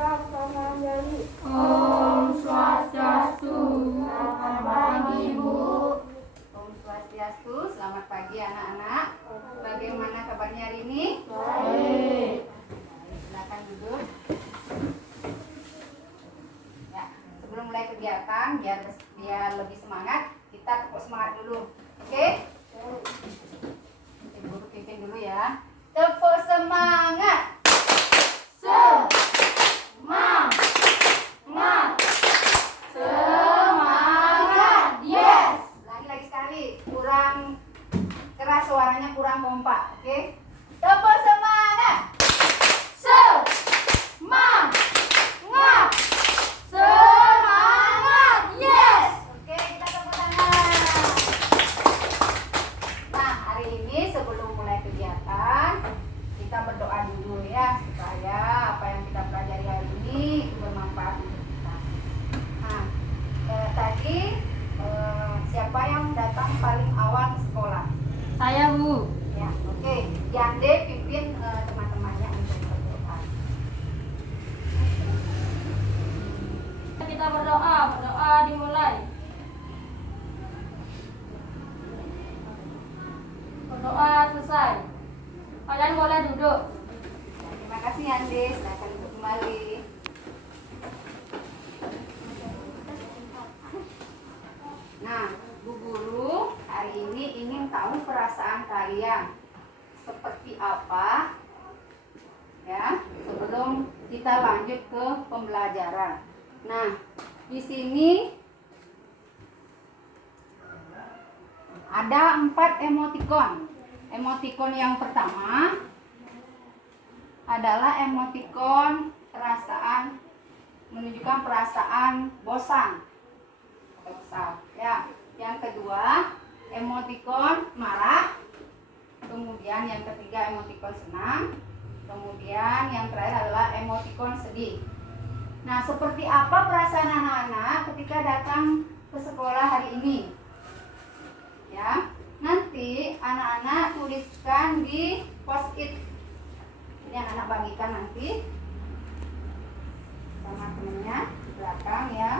Om Swastiastu. Selamat pagi, Bu. Om Swastiastu. Selamat pagi anak-anak. Bagaimana kabarnya hari ini? Baik. Silakan duduk. Ya, sebelum mulai kegiatan biar lebih semangat, kita tepuk semangat dulu. Oke? Ibu pimpin dulu ya. Tepuk semangat. Semangat. Semangat. Yes. Lagi sekali. Kurang keras suaranya, kurang kompak. Oke? Tepuk semangat. Semangat. Semangat. Yes. Oke, kita tepuk tangan. Nah, hari ini sebelum mulai kegiatan, kita berdoa dulu ya, supaya apa yang kita pelajari hari ini bermanfaat untuk kita. Nah, tadi siapa yang datang paling awal ke sekolah? Saya, Bu. Ya, oke. Yande pimpin teman-temannya untuk berdoa. Kita berdoa dimulai. Berdoa selesai. Kalian boleh duduk. Terima kasih Yande, silakan duduk kembali. Nah, Bu Guru hari ini ingin tahu perasaan kalian seperti apa ya sebelum kita lanjut ke pembelajaran. Nah, di sini ada 4 emotikon. Emotikon yang pertama adalah emotikon perasaan, menunjukkan perasaan bosan atau kesal. Ya, yang kedua emotikon marah. Kemudian yang ketiga emotikon senang. Kemudian yang terakhir adalah emotikon sedih. Nah, seperti apa perasaan anak-anak ketika datang ke sekolah hari ini? Ya, nanti anak-anak tuliskan di post-it. Ini anak-anak bagikan nanti sama temennya di belakang ya.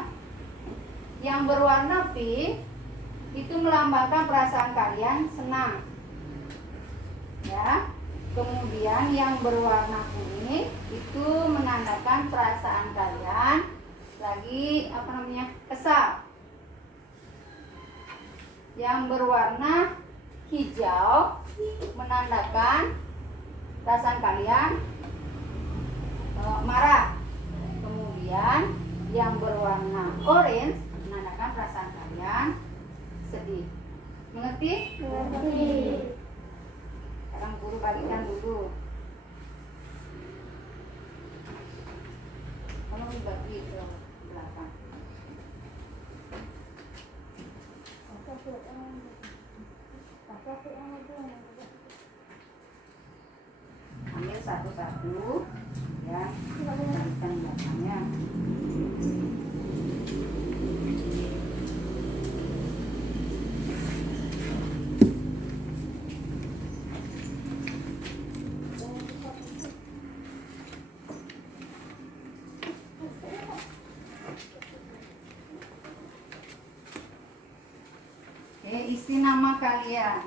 Yang berwarna pink itu melambangkan perasaan kalian senang. Ya. Kemudian yang berwarna kuning itu menandakan perasaan kalian lagi kesal. Yang berwarna hijau menandakan perasaan kalian marah. Kemudian yang berwarna orange menandakan perasaan kalian sedih. Mengerti? Mengerti. Sekarang guru bagikan dulu. Kalau dibagi ke belakang. Ambil satu-satu ya. Bagikan belakangnya. Isi nama kalian.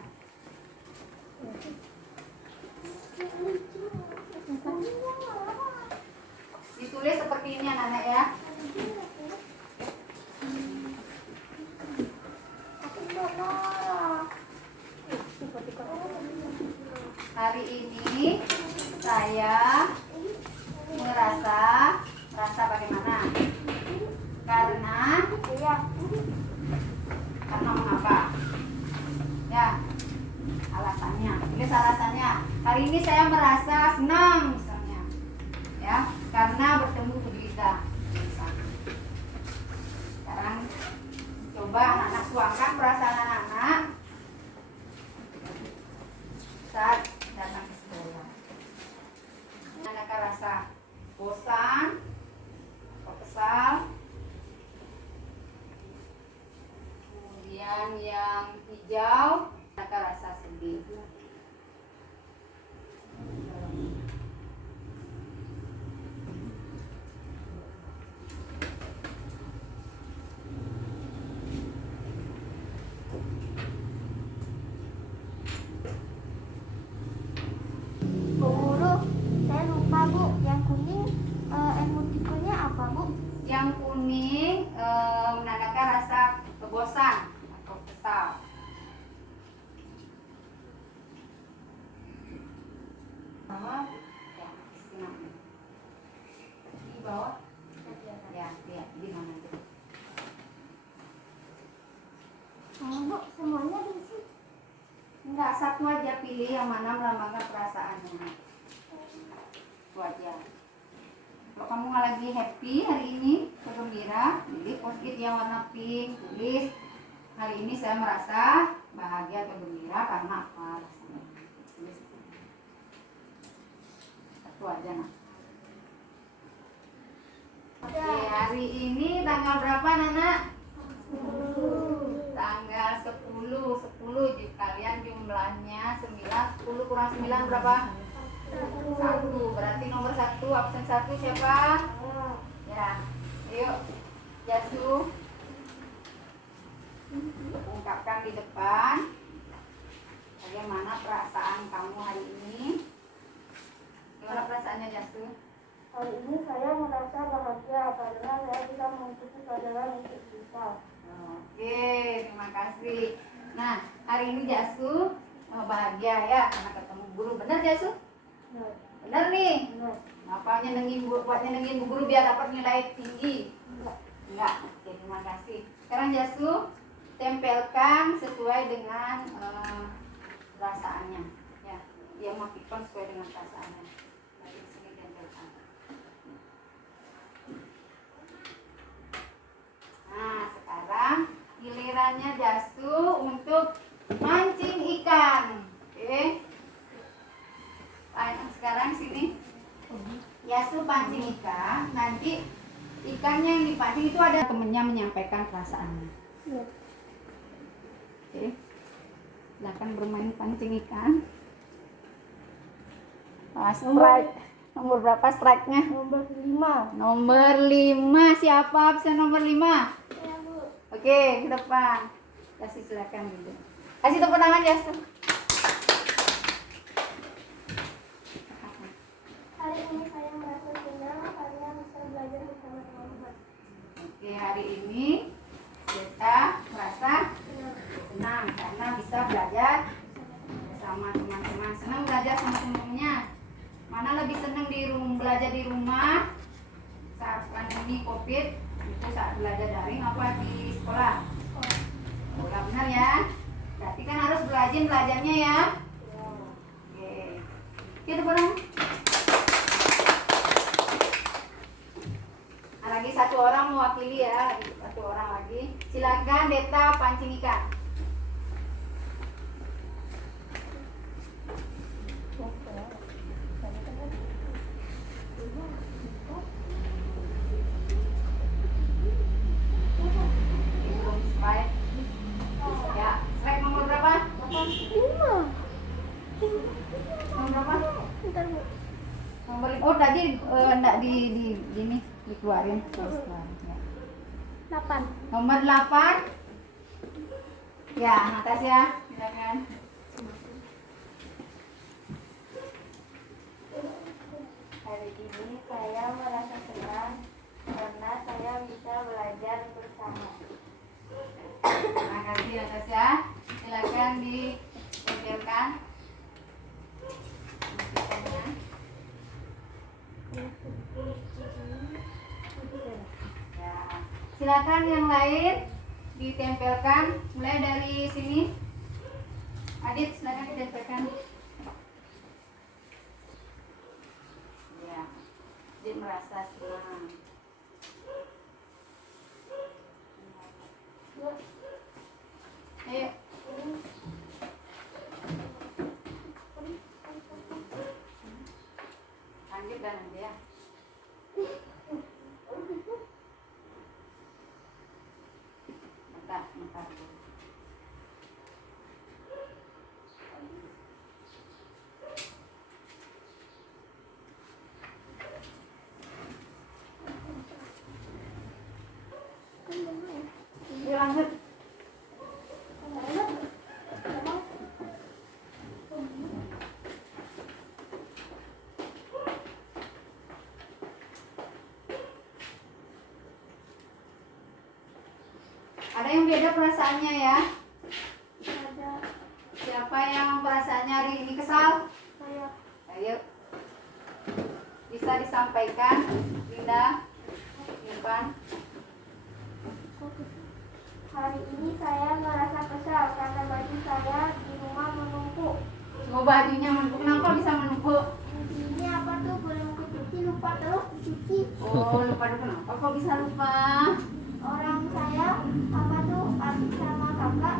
Ditulis seperti ini anak-anak ya. Hari ini saya merasa bagaimana? Karena mengapa? Ya, alasannya. Tulis alasannya. Hari ini saya merasa senang misalnya. Ya, karena bertemu Bu Juwita. Sekarang coba anak-anak tuangkan perasaan anak-anak saat datang ke sekolah. Anak rasa bosan atau kesal. Kemudian yang hijau anak rasa sedih. Emotikonnya apa, Bu? Yang kuning menandakan rasa kebosan atau kesal. Sama ya, di bawah. Ya, lihat di mana itu. Bu, semuanya diisi. Enggak, satu aja pilih yang mana melambangkan perasaannya. Itu aja. Kalau kamu lagi happy hari ini, gembira, pilih post-it yang warna pink, tulis hari ini saya merasa bahagia atau gembira karena apa rasanya. Tulis. Satu aja nah. Oke, hari ini tanggal berapa Nana? Tanggal 10. 10 kalian jumlahnya 9. 10 kurang 9 berapa? 1. Berarti nomor 1 absen 1 siapa? Ya. Yuk. Jasu. Ungkapkan di depan bagaimana perasaan kamu hari ini. Gimana perasaannya Jasu? Hari ini saya merasa bahagia karena saya bisa mengikuti pelajaran untuk bisa. Oke, terima kasih. Nah, hari ini Jasu bahagia ya karena ketemu guru. Benar Jasu? Benar nih. Apa nyenengin buat nyenengin bu guru biar dapat nilai tinggi? Enggak. Oke, terima kasih. Sekarang Jasu tempelkan sesuai dengan perasaannya. Ya, dia emoticon sesuai dengan perasaannya. Dari sini tempelkan. Nah, sekarang gilirannya Jasu untuk mancing ikan. Oke. Sekarang sini Jasu pancing ikan. Nanti ikannya yang dipancing itu ada temennya menyampaikan perasaannya. Oke. Silakan bermain pancing ikan. Strike. Nomor berapa strike-nya? Nomor 5. Nomor 5. Siapa absen nomor 5? Ya, Bu. Oke, ke depan. Kasih silakan dulu. Kasih tepuk tangan Jasu. Hari ini saya merasa senang karena bisa belajar bersama teman-teman. Oke, hari ini kita merasa senang karena bisa belajar bersama teman-teman. Senang belajar sama teman-temannya. Mana lebih senang belajar di rumah saat pandemi COVID itu saat belajar daring apa di sekolah? Sekolah, benar ya? Berarti kan harus belajarnya ya. Oke. Kita bareng. Nah, lagi satu orang mewakili ya, lagi satu orang lagi. Silakan Deta pancing ikan. Belum strike. Ya, strike nomor berapa? 5. Nomor berapa? Bentar, Bu. Nomor oh tadi enggak di gini dikeluarin. Ya. 8. Nomor 8. Ya, Natasha, silakan. Hari ini saya merasa senang karena saya bisa belajar bersama. Terima kasih Natasha. Silakan ditempelkan. Ya. Silakan yang lain ditempelkan mulai dari sini. Adit, silakan ditempelkan. Ya. Adit merasa senang. Ayo. Lanjut dan nanti ya. Bentar. Yuk lanjut. yang beda perasaannya ya? Ada. Siapa yang perasaannya hari ini kesal? Saya. Ayo. Bisa disampaikan, Linda? Irfan? Hari ini saya merasa kesal karena baju saya di rumah menumpuk. Mau bajunya menumpuk, kenapa bisa menumpuk? Ini apa tuh belum dicuci, lupa terus dicuci. Oh, lupa dulu kenapa? Kok bisa lupa? Orang saya apa tuh adik sama kakak.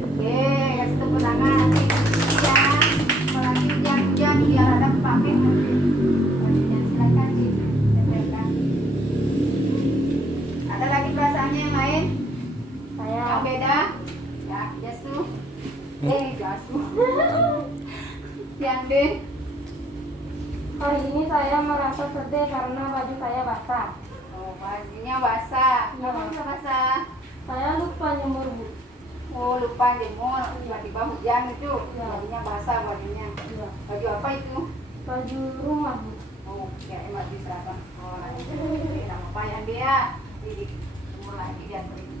Oke, kasih tepuk tangan nanti dicuci ya. Apalagi hujan-hujan biar ada pakai nanti. Bajunya silakan ditempelkan. Ada lagi perasaannya yang lain? Saya. Yang beda? Ya, Jasu. Jasu. Yang D. Hari ini saya merasa sedih karena baju saya basah. Oh, bajunya basah. Iya. Kenapa bisa basah? Saya lupa nyemur, Bu. Oh, lupa jemur. Tiba-tiba hujan itu. Iya. Bajunya basah bajunya. Iya. Baju apa itu? Baju rumah, Bu. Oh, ya baju seragam sekolah. Tidak apa ya dia. Jadi jemur lagi dia beri.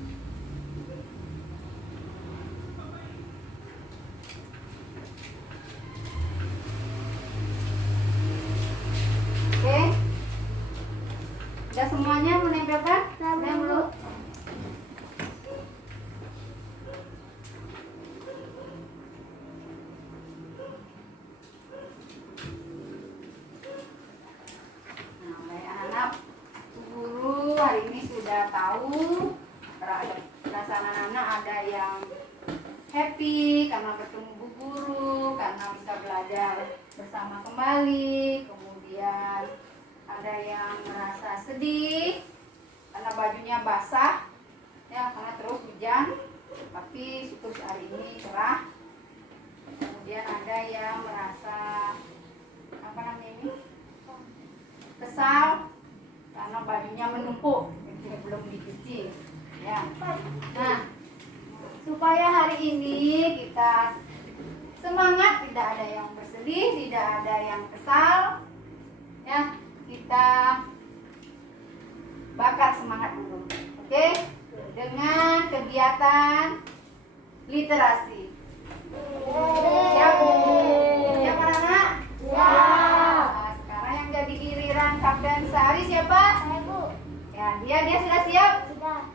Oke. Udah semuanya menempelkan? Saya Saya dulu. belum. Nah, baik anak-anak, guru hari ini sudah tahu perasaan anak-anak ada yang happy karena bertemu bu guru, karena bisa belajar bersama kembali, kemudian ada yang merasa sedih karena bajunya basah ya karena terus hujan, tapi syukur hari ini cerah. Kemudian ada yang merasa apa namanya ini kesal karena bajunya menumpuk belum dicuci ya. Nah, supaya hari ini kita semangat, tidak ada yang bersedih, tidak ada yang kesal ya, kita bakar semangat dulu, oke? Dengan kegiatan literasi. Siap? Siap anak-anak? Siap. Nah, sekarang yang jadi giliran Kapten Sari siapa? Saya, Bu. Ya, dia sudah siap. Sudah.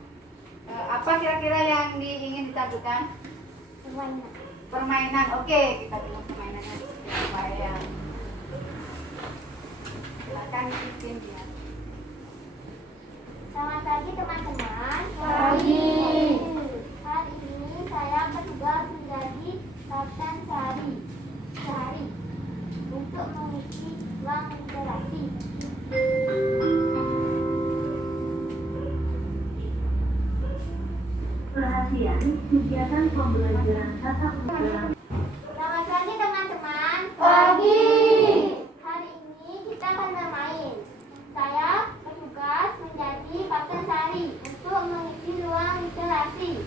Apa kira-kira yang ingin ditampilkan? Semuanya. Permainan. Oke, kita tengok permainannya supaya silakan ikutin dia. Selamat pagi teman-teman. Pagi. Hari ini saya bertugas menjadi Kapten sehari untuk mengisi ruang literasi. Perhatian, kegiatan pembelajaran tatap muka. Selamat pagi teman-teman. Pagi. Hari ini kita akan bermain. Saya bertugas menjadi Kapten Sari untuk mengisi ruang literasi.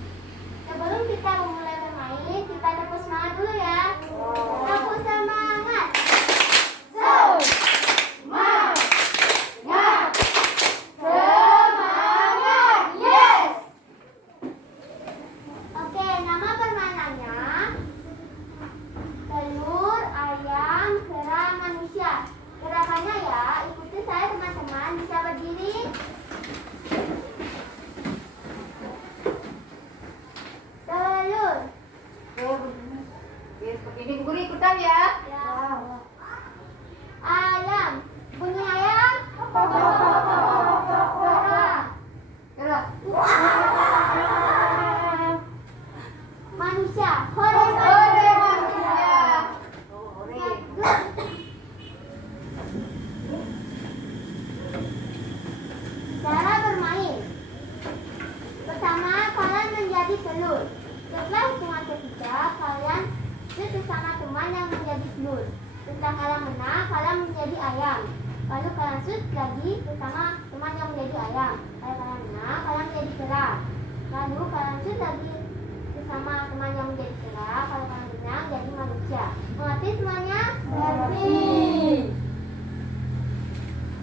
Sebelum kita memulai bermain, kita tepuk semangat dulu ya. Tepuk semangat. Semangat. Semangat. Yes. Oke, nama permainannya telur, ayam, kera, manusia. Gerakannya ya, ikuti saya teman-teman. Bisa berdiri. Telur. Ini guru ikutan ya. Ya. Ayam. Bunyi ayam. Kera. Gerak. Manusia. Hore. Ore manusia. Ore. Cara bermain. Pertama, kalian menjadi telur. Setelah hitungan ketiga, kalian shoot bersama teman yang menjadi telur. Setelah kalian menang, kalian menjadi ayam. Lalu kalian shoot lagi bersama teman yang menjadi ayam. Kalau kalian menang, kalian menjadi kera. Lalu kalian shoot lagi bersama teman yang menjadi kera. Kalau kalian menang, jadi manusia. Mengerti semuanya? Mengerti.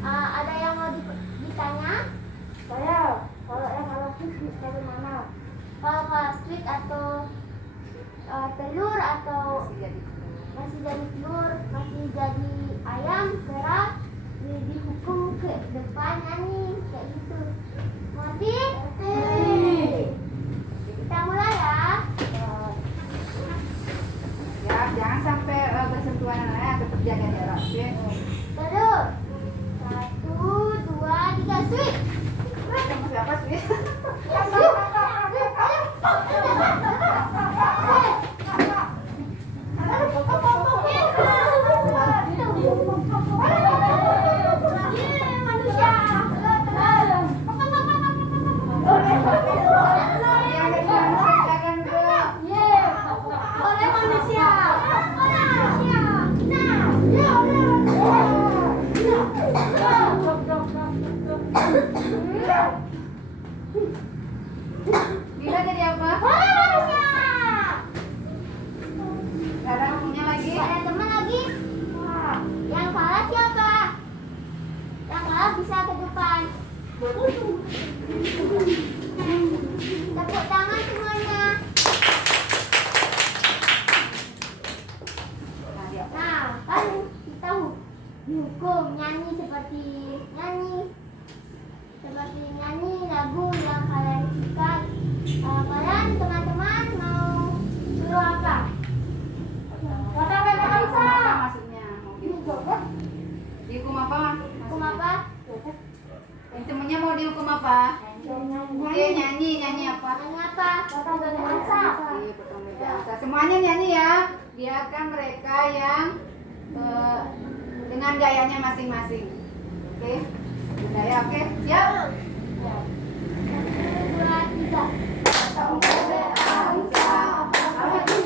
Ada yang mau ditanya? Saya, kalau yang Dina jadi apa? Manusia. Gak ada temennya lagi. Gak ada teman lagi. Yang kalah siapa? Yang kalah bisa ke depan. Tepuk tangan semuanya. Nah, dia apa? Nah, kan kita hukum nyanyi seperti nyanyi lagu yang kalian suka. Kalian teman-teman mau suruh apa? Potong dan Dihukum Elsa. apa maksudnya? Mau Ini dihukum? joget. Dihukum apa? Hukum maksudnya? apa? Yang temennya mau dihukum apa? Oke, nyanyi apa? Nyanyi apa? Potong dan Elsa. Iya, potong beda Elsa. Semuanya nyanyi ya. Biarkan mereka yang dengan gayanya masing-masing. Oke, budaya oke? Siap? 1, 2, 3. Lagi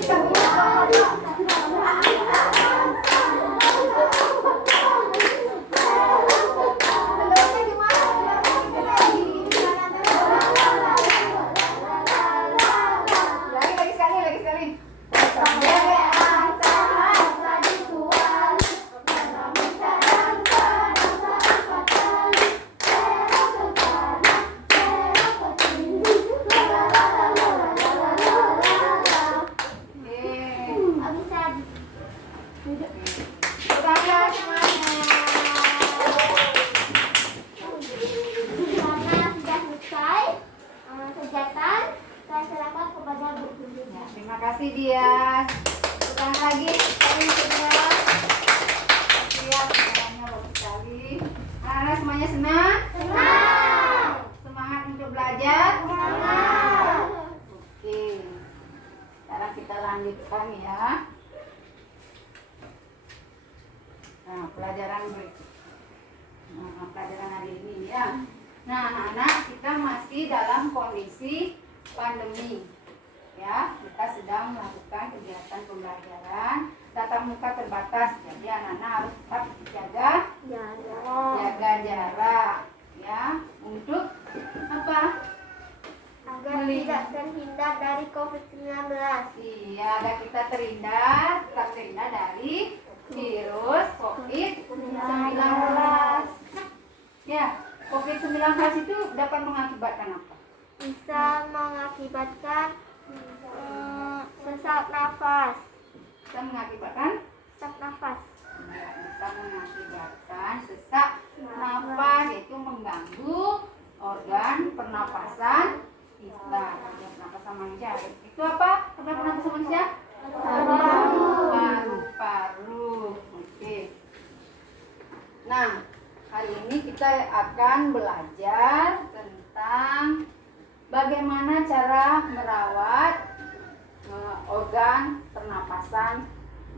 sekali. Bangga semuanya. Karena sudah selesai kegiatan, saya serahkan kepada Bu Guru. Ya, terima kasih Dias. Ulang lagi, kalian segera. Siap, semuanya bagus sekali. Anak-anak semuanya senang? Senang. Semangat untuk belajar? Senang. Oke. Sekarang kita lanjutkan ya. Nah, pelajaran hari ini ya. Nah, anak-anak, kita masih dalam kondisi pandemi. Ya, kita sedang melakukan kegiatan pembelajaran tatap muka terbatas. Jadi anak-anak harus tetap jaga jarak ya, untuk apa? Agar tidak terhindar dari COVID-19. Iya, agar kita tetap terhindar dari virus COVID-19. Ya, COVID-19 itu dapat mengakibatkan apa? Bisa mengakibatkan sesak nafas. Bisa mengakibatkan Sesak nafas. bisa mengakibatkan sesak napas, yaitu mengganggu organ pernapasan kita. Organ pernapasan manusia itu apa? Organ pernapasan manusia? Paru-paru. Oke. Nah, hari ini kita akan belajar tentang bagaimana cara merawat organ pernapasan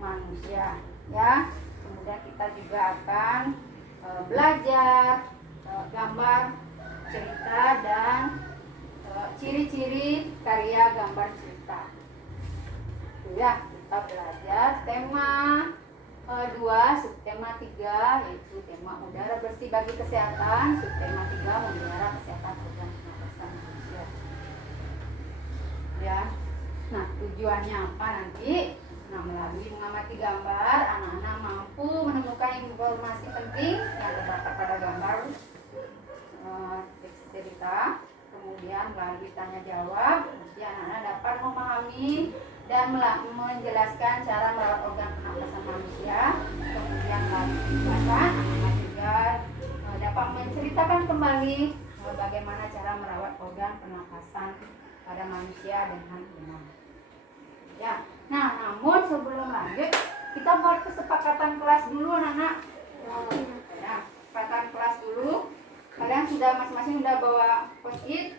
manusia ya. Kemudian kita juga akan belajar gambar, cerita, dan ciri-ciri karya gambar cerita. Ya, kita belajar tema 2, subtema 3, yaitu tema udara bersih bagi kesehatan, subtema 3 memelihara kesehatan organ pernapasan manusia. Ya, nah tujuannya apa nanti? Nah, melalui mengamati gambar, anak-anak mampu menemukan informasi penting yang terdapat pada gambar teks cerita. Kemudian melalui tanya jawab, nanti anak-anak dapat memahami dan menjelaskan cara merawat organ pernapasan manusia. Kemudian melalui penjelasan, anak-anak juga dapat menceritakan kembali bagaimana cara merawat organ pernapasan pada manusia dengan benar. Ya, nah namun sebelum lanjut kita buat kesepakatan kelas dulu anak-anak. Ya, kesepakatan kelas dulu. Kalian sudah masing-masing sudah bawa post-it.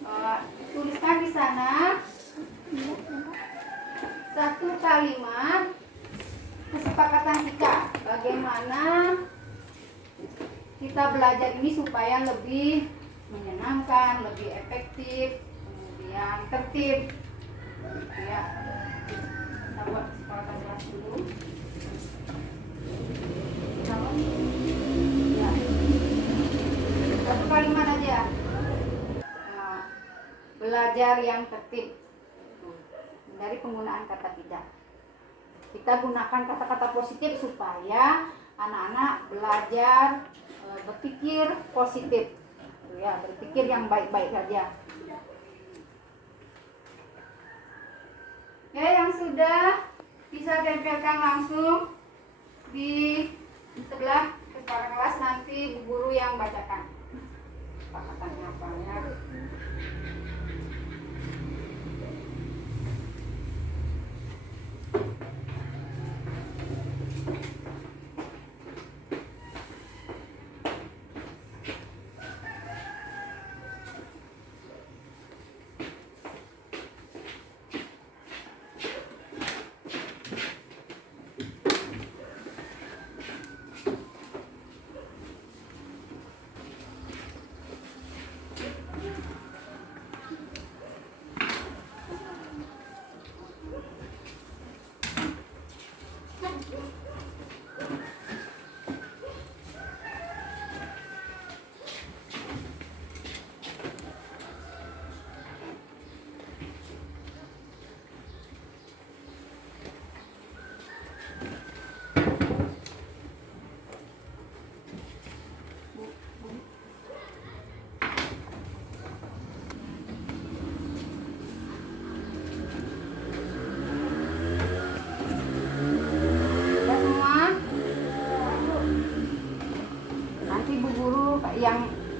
Nah, tuliskan di sana satu kalimat kesepakatan kita. Bagaimana kita belajar ini supaya lebih menyenangkan, lebih efektif, kemudian tertib. Ya, kita buat kesepakatan kelas dulu. Ya. belajar yang tertib. Dari penggunaan kata tidak. Kita gunakan kata-kata positif supaya anak-anak belajar berpikir positif. Ya, berpikir yang baik-baik saja. Oke, yang sudah bisa tempelkan langsung di sebelah kepala kelas, nanti bu guru yang bacakan. Katanya apa ya?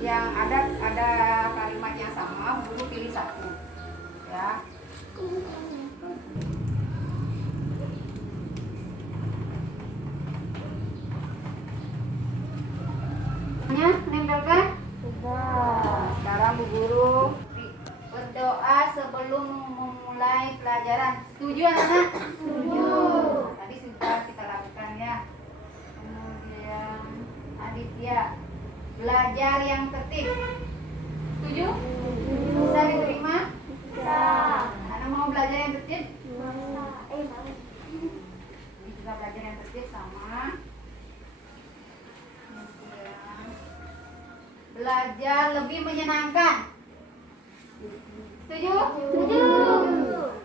Yang ada kalimat yang sama, Bu Guru pilih satu ya. Nempelkan? Sekarang Bu Guru berdoa sebelum memulai pelajaran. Setuju anak-anak? Setuju. Tadi sudah kita lakukan ya. Kemudian Aditya, belajar yang tertib. Setuju? Bisa diterima? Bisa. Anak mau belajar yang tertib? Ini juga belajar yang tertib sama. Kemudian belajar lebih menyenangkan. Setuju? Setuju.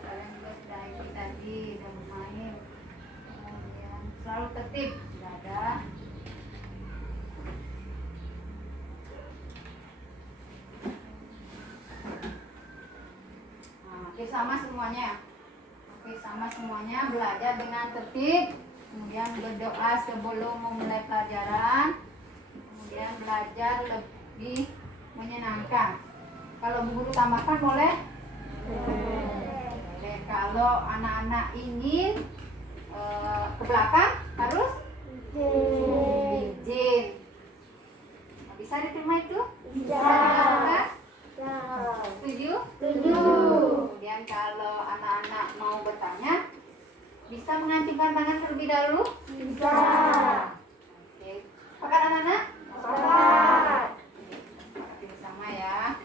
Kalian juga sudah ikut tadi, sudah bermain. Kemudian selalu tertib. Sudah ada. Oke, sama semuanya. Oke, sama semuanya, belajar dengan tertib, kemudian berdoa sebelum memulai pelajaran, kemudian belajar lebih menyenangkan. Kalau Bu Guru tambahkan boleh? Boleh. Kalau anak-anak ingin ke belakang harus izin. Bisa diterima itu? Bisa dilakukan? Setuju? Setuju. Kemudian kalau anak-anak mau bertanya, bisa mengacungkan tangan terlebih dahulu? Bisa. Oke. Sepakat anak-anak? Sepakat. Sepakat bersama ya.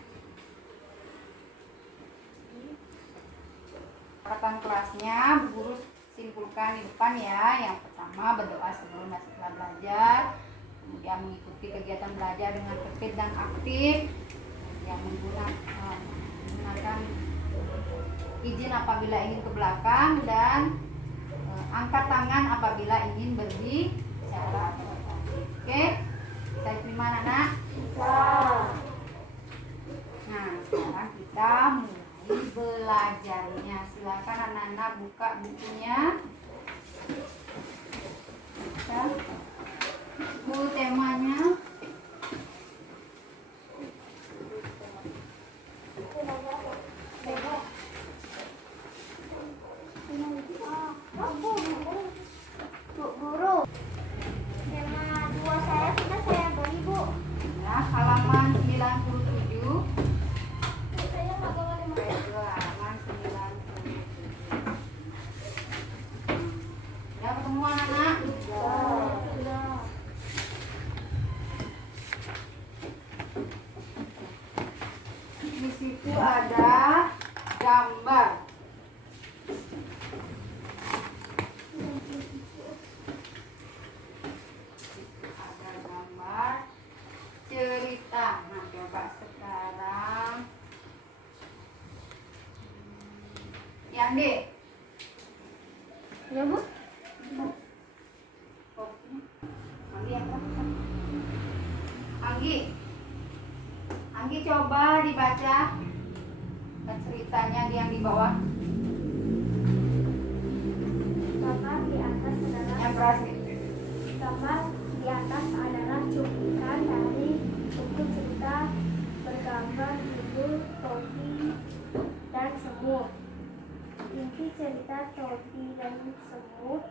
Peraturan kelasnya Bu Guru simpulkan di depan ya. Yang pertama, berdoa sebelum dan setelah belajar. Kemudian mengikuti kegiatan belajar dengan tertib dan aktif. Yang menggunakan izin apabila ingin ke belakang dan angkat tangan apabila ingin berbicara. Oke, bisa diterima anak-anak? Bisa. Nah, sekarang kita mulai belajarnya. Silakan anak-anak buka bukunya. Buku temanya. Bu Guru, tema 2 saya sudah saya beri, Bu. Ya, halaman 97. Saya nggak bawa tema. Halaman 97. Ya, ketemu anak-anak? Sudah. Di situ ada gambar. Ada gambar cerita. Nah, coba sekarang Anggi coba dibaca ceritanya yang di bawah. Gambar di atas adalah Yang berhasil. Gambar di atas adalah cuplikan dari buku cerita bergambar judul Todi dan Semut. Inti cerita Todi dan Semut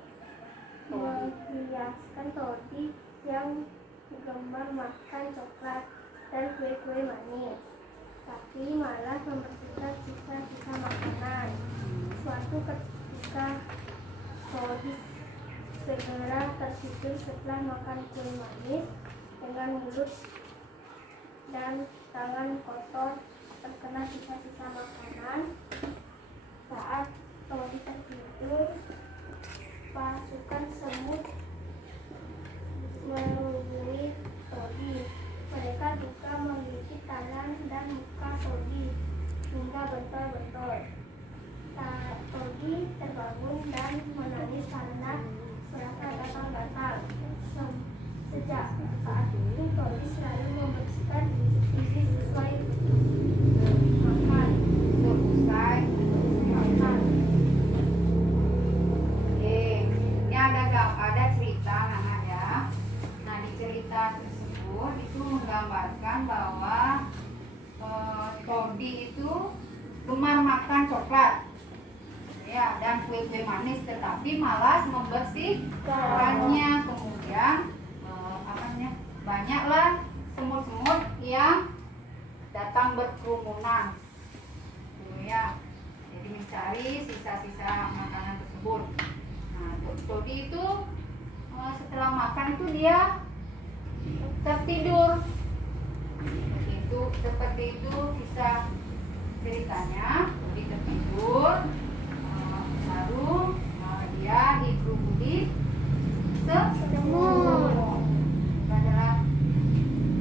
menghiaskan Todi yang menggambar makan coklat dan kue-kue manis, tapi malah membersihkan sisa-sisa makanan. Suatu ketika Todi segera tertidur setelah makan kue manis dengan mulut dan tangan kotor terkena sisa-sisa makanan. Saat Todi tertidur, pasukan semut menghubungi Todi. Mereka juga menggigit tangan dan muka Todi hingga bentol-bentol. Todi terbangun dan menangis karena merasa gatal-gatal. Sejak saat itu Todi selalu membersihkan gigi sesuai makan. Oke, ini ada cerita Nana ya. Nah, di cerita tersebut itu menggambarkan bahwa Todi itu gemar makan coklat ya, dan kue-kue manis, tetapi malas membersihkannya. Kemudian banyaklah semut-semut yang datang berkerumunan ya, jadi mencari sisa-sisa makanan tersebut. Nah, Todi itu setelah makan itu dia tertidur. Seperti itu kisah ceritanya. Todi tertidur, baru dia dikerumuni semut. Itu adalah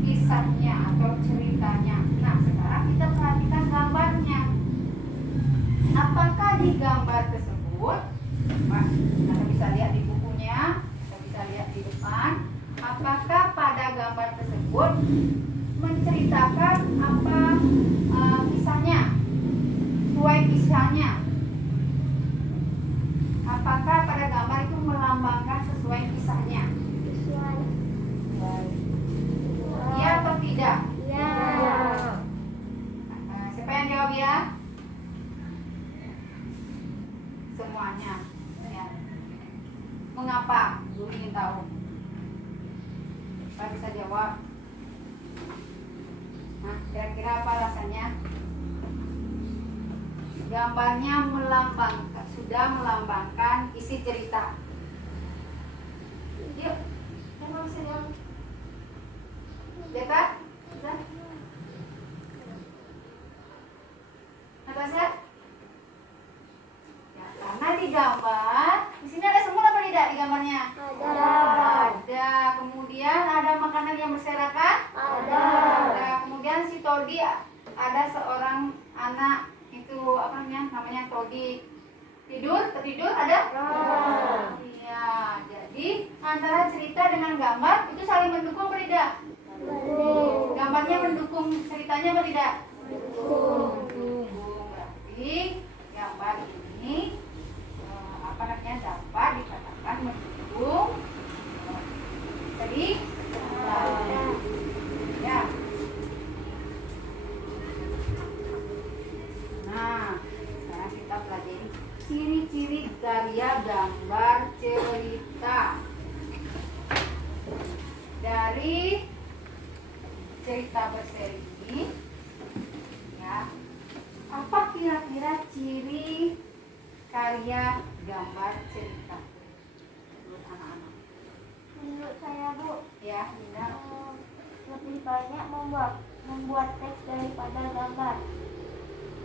kisahnya atau ceritanya. Nah, sekarang kita perhatikan gambarnya. Apakah di gambar tersebut, kita bisa lihat di bukunya, kita bisa lihat di depan, apakah pada gambar tersebut menceritakan apa kisahnya, sesuai kisahnya? Apakah pada gambar itu melambangkan sesuai kisahnya? Iya atau tidak? Ya. Siapa yang jawab ya? Semuanya ya. Mengapa? Guru ingin tahu. Pak bisa jawab. Nah, kira-kira apa alasannya? Gambarnya sudah melambangkan isi cerita. Yuk, emang senyum. Dekat? Bisa? Natasha? Ya, karena di gambar, di sini ada semut apa tidak di gambarnya? Ada. Kemudian ada makanan yang berserakan? Ada. Kemudian si Todi, ada seorang anak itu namanya Todi tertidur ada? Iya. Jadi antara cerita dengan gambar itu saling mendukung atau tidak? Gambarnya mendukung ceritanya atau tidak? Mendukung. Berarti gambar ini dapat dikatakan mendukung cerita. Ya. Nah, sekarang kita pelajari ciri-ciri karya gambar cerita. Dari cerita berseri ini, ya, apa kira-kira ciri karya gambar cerita menurut anak-anak? Menurut saya, Bu, Ya, Nina. lebih banyak membuat teks daripada gambar.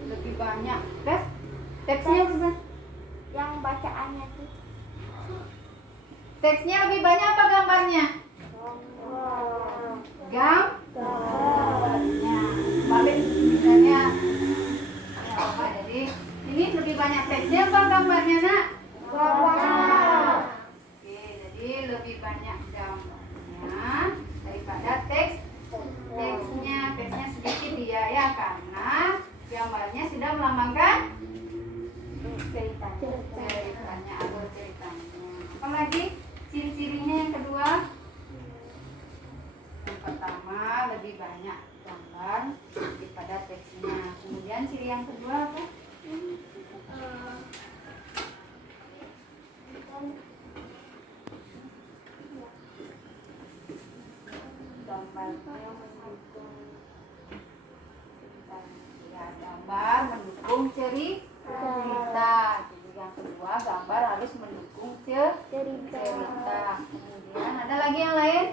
Lebih banyak teksnya apa? Yang bacaannya tuh Teksnya lebih banyak apa gambarnya? Gambarnya. Balik misalnya ya, apa, jadi ini lebih banyak teksnya apa gambarnya, Nak? gambar. Oke, jadi lebih banyak gambarnya. gambarnya daripada teksnya sedikit dia ya, karena gambarnya sudah melambangkan ceritanya, alur ceritanya. Apalagi ciri-cirinya yang kedua? Yang pertama, lebih banyak gambar daripada teksnya. Kemudian ciri yang kedua apa? Gambar mendukung cerita. Jadi yang kedua, gambar harus mendukung cerita. Kemudian ada lagi yang lain?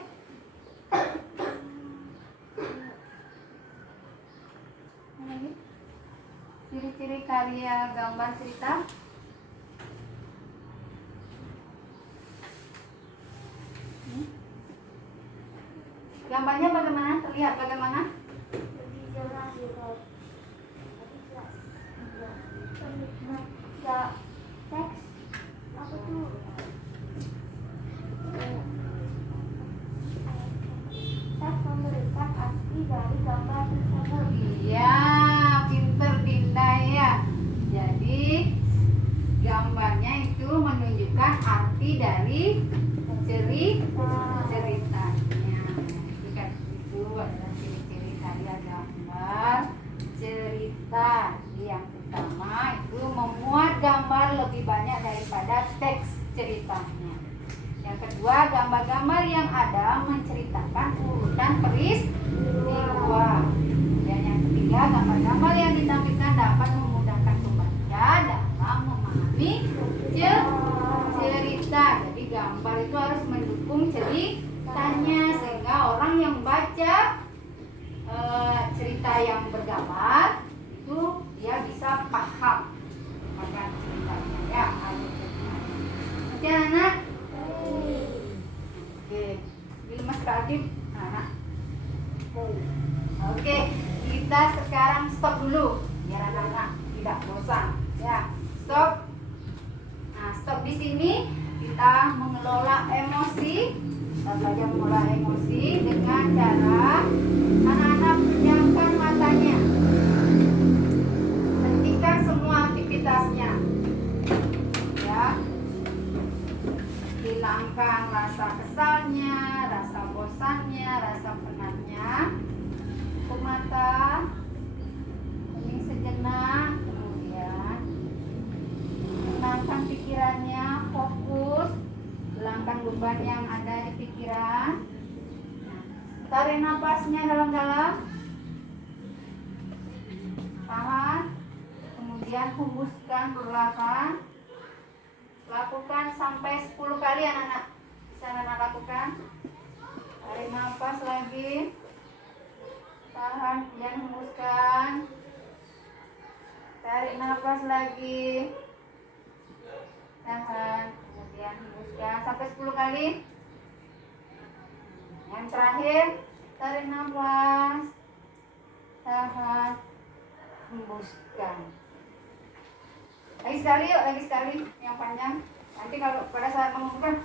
Lagi? Ciri-ciri karya gambar cerita. Gambarnya bagaimana? Terlihat bagaimana? Lebih jelas gitu. Teks apa tuh? Teks memberikan arti dari gambar tersebut. Iya, pinter Dinda ya. Jadi gambarnya itu menunjukkan arti dari ceritanya. Jika itu adalah ciri-ciri karya gambar cerita. Jadi yang pertama itu memuat gambar lebih banyak daripada teks ceritanya. Yang kedua, gambar-gambar yang ada menceritakan urutan peristiwa. Dan yang ketiga, gambar-gambar yang ditampilkan dapat memudahkan pembaca dalam memahami cerita. Jadi gambar itu harus mendukung ceritanya sehingga orang yang baca cerita yang bergambar itu dia bisa paham akan ceritanya ya. Oke anak. Oke, ini Mas Kadip anak. Oke, kita sekarang stop dulu biar anak-anak tidak bosan ya. Stop. Nah, stop di sini kita mengelola emosi. Kita belajar mengelola emosi dengan cara anak-anak pejamkan matanya. Hentikan semua aktivitasnya. Ya. Hilangkan rasa kesalnya, rasa bosannya, rasa penatnya. Tutup mata, hening sejenak, kemudian tenangkan pikirannya, fokus, hilangkan beban yang ada di pikiran. Nah, tarik napasnya dalam-dalam, tahan, kemudian hembuskan perlahan. Lakukan sampai 10 kali anak-anak. Bisa anak lakukan. Tarik nafas lagi. Tahan, kemudian hembuskan. Tarik nafas lagi. Tahan, kemudian hembuskan sampai 10 kali. Yang terakhir, tarik nafas. Tahan, hembuskan. Lagi sekali yuk, lagi sekali yang panjang. Nanti kalau pada saat mengumpulkan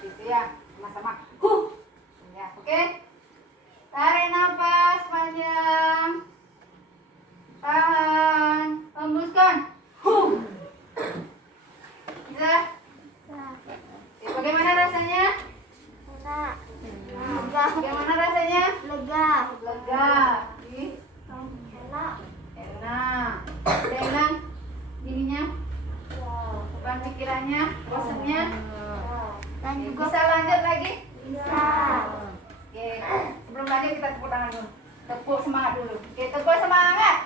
gitu ya, sama-sama ya, oke. Tarik nafas panjang, tahan, hembuskan, bisa. Bagaimana rasanya? Enak. Bagaimana rasanya? Lega. Lega. Enak. Enak. Udah hilang ininya, beban pikirannya, bosannya. Dan juga Bisa lanjut lagi? bisa. Oke, sebelum lanjut kita tepuk tangan dulu. Tepuk semangat dulu. Oke, tepuk semangat.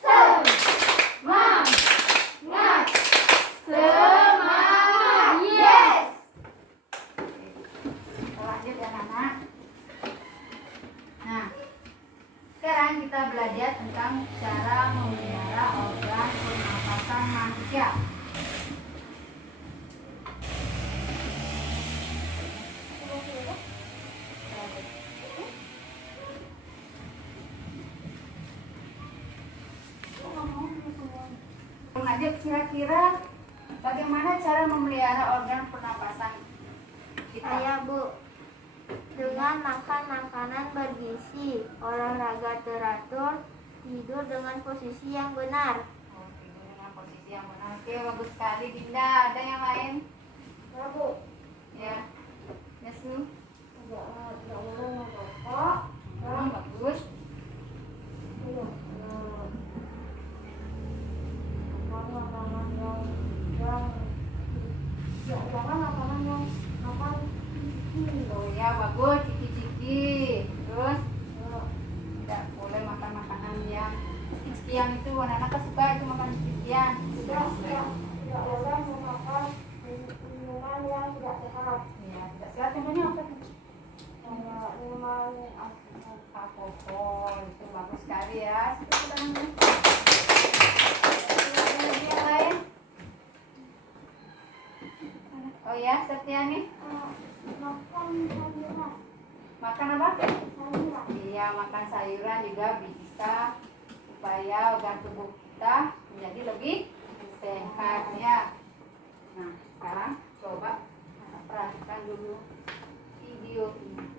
Semangat. Semangat. Yes. Kita lanjut ya anak. Nah, sekarang kita belajar tentang cara memelihara organ pernapasan manusia. Lanjut, kira-kira bagaimana cara memelihara organ pernapasan kita? Saya Bu, dengan makan makanan bergizi, olahraga teratur, tidur dengan posisi yang benar. Oh, tidur dengan posisi yang benar. Oke, bagus sekali Dinda. Ada yang lain? Ya. Yasu. Bagus. Oh ya, bagus. Ciki-ciki. Terus tidak boleh makan makanan yang ciki-cikian itu. Anak-anak suka itu makan ciki-cikian. Tidak boleh memakan minuman yang tidak sehat. Ya, tidak sehat contohnya apa tuh? Kayak minuman Alkohol itu bagus sekali ya. Ada lagi yang lain? Oh ya, Septiani. makan sayuran. Makan apa? Sayuran. Iya, makan sayuran juga bisa supaya organ tubuh kita menjadi lebih sehat ya. Nah, sekarang coba perhatikan dulu video ini.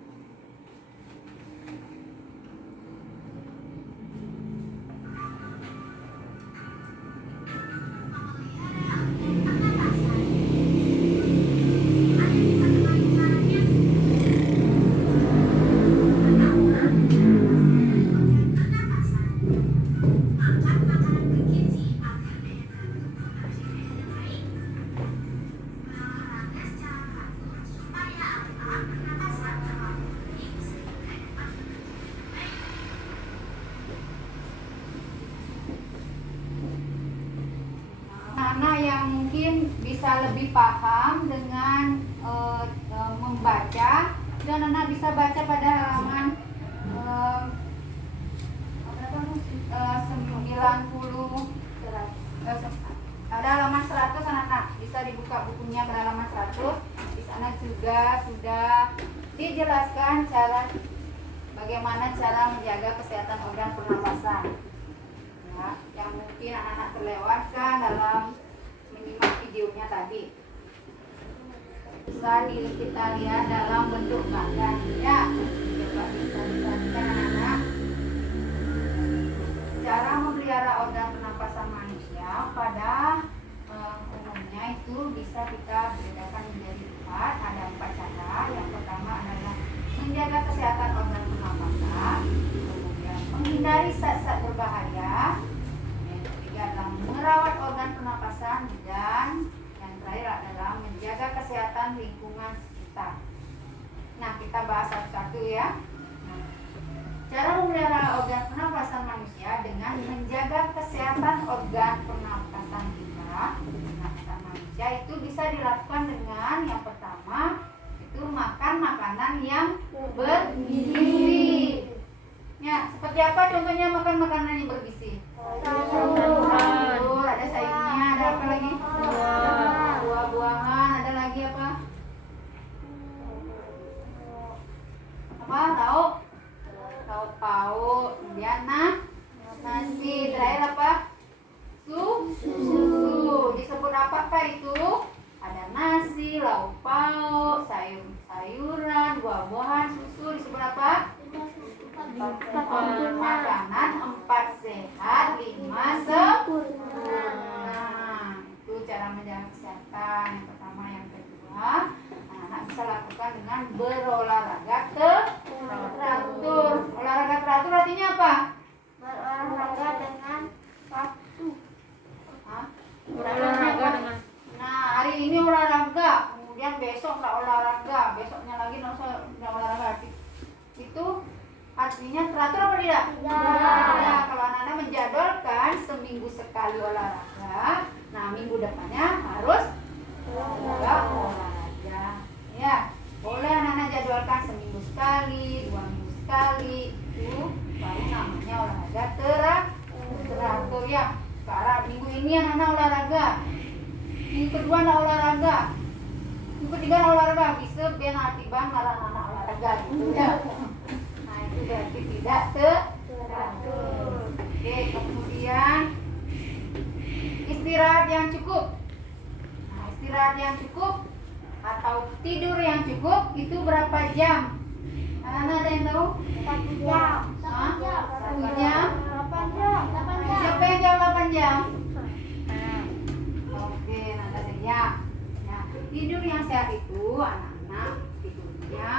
Anak yang mungkin bisa lebih paham dengan membaca, dan anak bisa baca pada halaman 90, ada halaman 100 anak-anak, bisa dibuka bukunya pada halaman 100. Di sana juga sudah dijelaskan bagaimana cara menjaga kesehatan organ pernapasan. Ya, yang mungkin anak-anak terlewatkan dalam menyimak videonya tadi. Bisa kita lihat dalam bentuk badan ya. Coba bisa diperhatikan anak-anak. Cara memelihara organ pernapasan manusia pada umumnya itu bisa kita bedakan menjadi 4. Ada 4 cara. Yang pertama adalah menjaga kesehatan organ pernapasan, kemudian menghindari zat-zat berbahaya, yang ketiga adalah merawat organ pernapasan, dan yang terakhir adalah menjaga kesehatan lingkungan sekitar. Nah, kita bahas satu-satu ya. Cara memelihara organ pernapasan manusia dengan menjaga kesehatan organ pernapasan kita, pernapasan manusia itu bisa dilakukan dengan yang pertama itu makan makanan yang bergizi. Ya, seperti apa contohnya makan makanan yang bergizi? Sayur, ada sayurnya, ada apa lagi? Buah-buahan, ada lagi apa? Lauk? Lauk pauk, kemudian nasi, terakhir apa? Susu. Disebut apakah itu? Ada nasi, lauk pauk, sayuran, buah-buahan, susu, disebut apa? Makanan 4 sehat, 5 sempurna. Itu cara menjaga kesehatan. Yang pertama, yang kedua, anak-anak bisa lakukan dengan berolahraga teratur. Olahraga teratur artinya apa? Berolahraga dengan waktu. Berolahraga dengan. Nah, hari ini olahraga, kemudian besok nggak olahraga, besoknya lagi nggak olahraga. Itu artinya teratur apa tidak? Tidak. Kalau anak-anak menjadwalkan seminggu sekali olahraga, nah minggu depannya harus olahraga. Ya, boleh anak-anak jadwalkan seminggu sekali, 2 minggu sekali, itu baru namanya olahraga teratur ya. Sekarang minggu ini anak-anak olahraga, minggu kedua anak olahraga, minggu ketiga anak olahraga, bisa biar atiban malah anak olahraga gitu ya. Nah, itu berarti tidak teratur. Oke, kemudian istirahat yang cukup. Nah, istirahat yang cukup atau tidur yang cukup itu berapa jam? Mana ada yang tahu? 1 jam. Hah? 8 jam? 8 jam. 8 jam. Siapa yang jawab 8 jam? Oke, Nanda dan ya. Nah, tidur yang sehat itu anak-anak tidurnya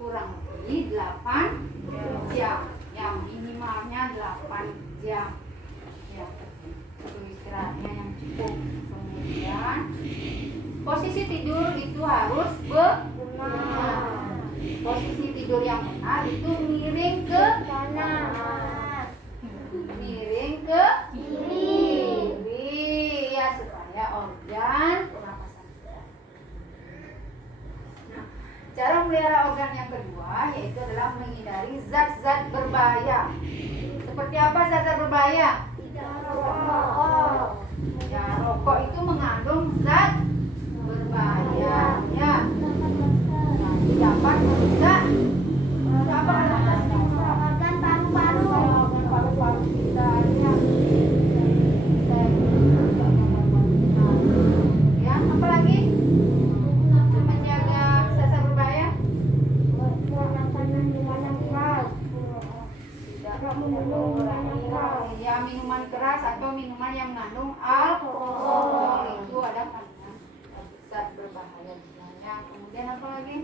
kurang lebih 8 jam. Yang minimalnya 8 jam. Ya, itu istirahatnya yang cukup. Kemudian posisi tidur itu harus benar. Posisi tidur yang benar itu miring ke Kanan. miring ke Kiri. kiri ya, supaya organ pernapasan kita. Nah, cara memelihara organ yang kedua yaitu adalah menghindari zat-zat berbahaya. Seperti apa zat-zat berbahaya? Rokok. Ya, rokok itu mengandung zat berbahaya. Ya, nah, itu dapat merusak apa Organ paru-paru. organ paru-paru kita. Ya. Ya, apa lagi? Untuk menjaga zat-zat berbahaya? Makanan minuman keras. Tidak mengurangi ya minuman keras atau minuman yang mengandung alkohol itu ada kandungan zat berbahaya di dalamnya. Kemudian apa lagi?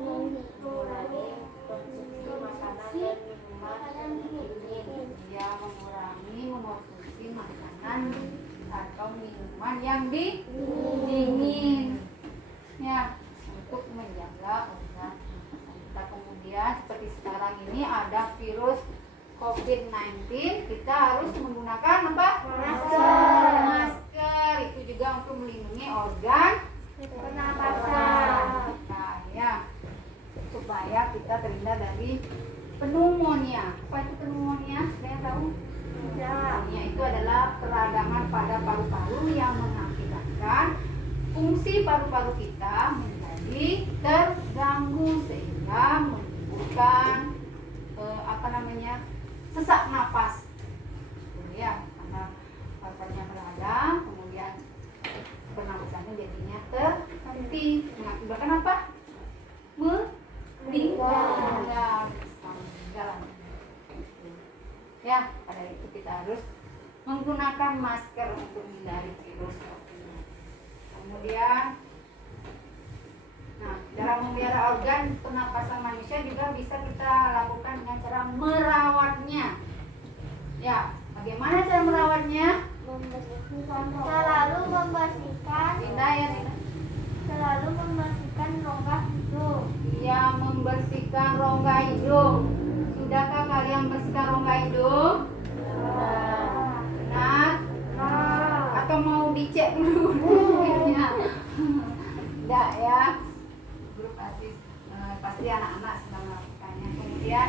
Mengurangi konsumsi makanan dan minuman Ya, mengurangi mengonsumsi makanan atau minuman yang dingin. Ya, untuk menjaga organ pernapasan kita. Kemudian seperti sekarang ini ada virus COVID-19, kita harus menggunakan apa? Masker. Masker itu juga untuk melindungi organ pernapasan. Nah, ya, supaya kita terhindar dari pneumonia. Apa itu pneumonia? Ada yang tahu? Pneumonia itu adalah peradangan pada paru-paru yang mengakibatkan fungsi paru-paru kita menjadi terganggu sehingga menimbulkan sesak napas. Ya, karena paru-parunya meradang, kemudian pernapasannya jadinya terhenti. Mengakibatkan apa? Meninggal. Ya, pada itu kita harus menggunakan masker untuk menghindari virus. Kemudian, nah, dalam memelihara organ pernapasan manusia juga bisa kita lakukan dengan cara merawatnya. Ya, bagaimana cara merawatnya? Selalu membersihkan. Indah ya, Nina. Selalu membersihkan rongga hidung. Iya, membersihkan rongga hidung. Sudahkah kalian membersihkan rongga hidung? Benar? Atau mau dicek dulu? Tidak ya. Guru pasti anak-anak sedang melakukannya. Kemudian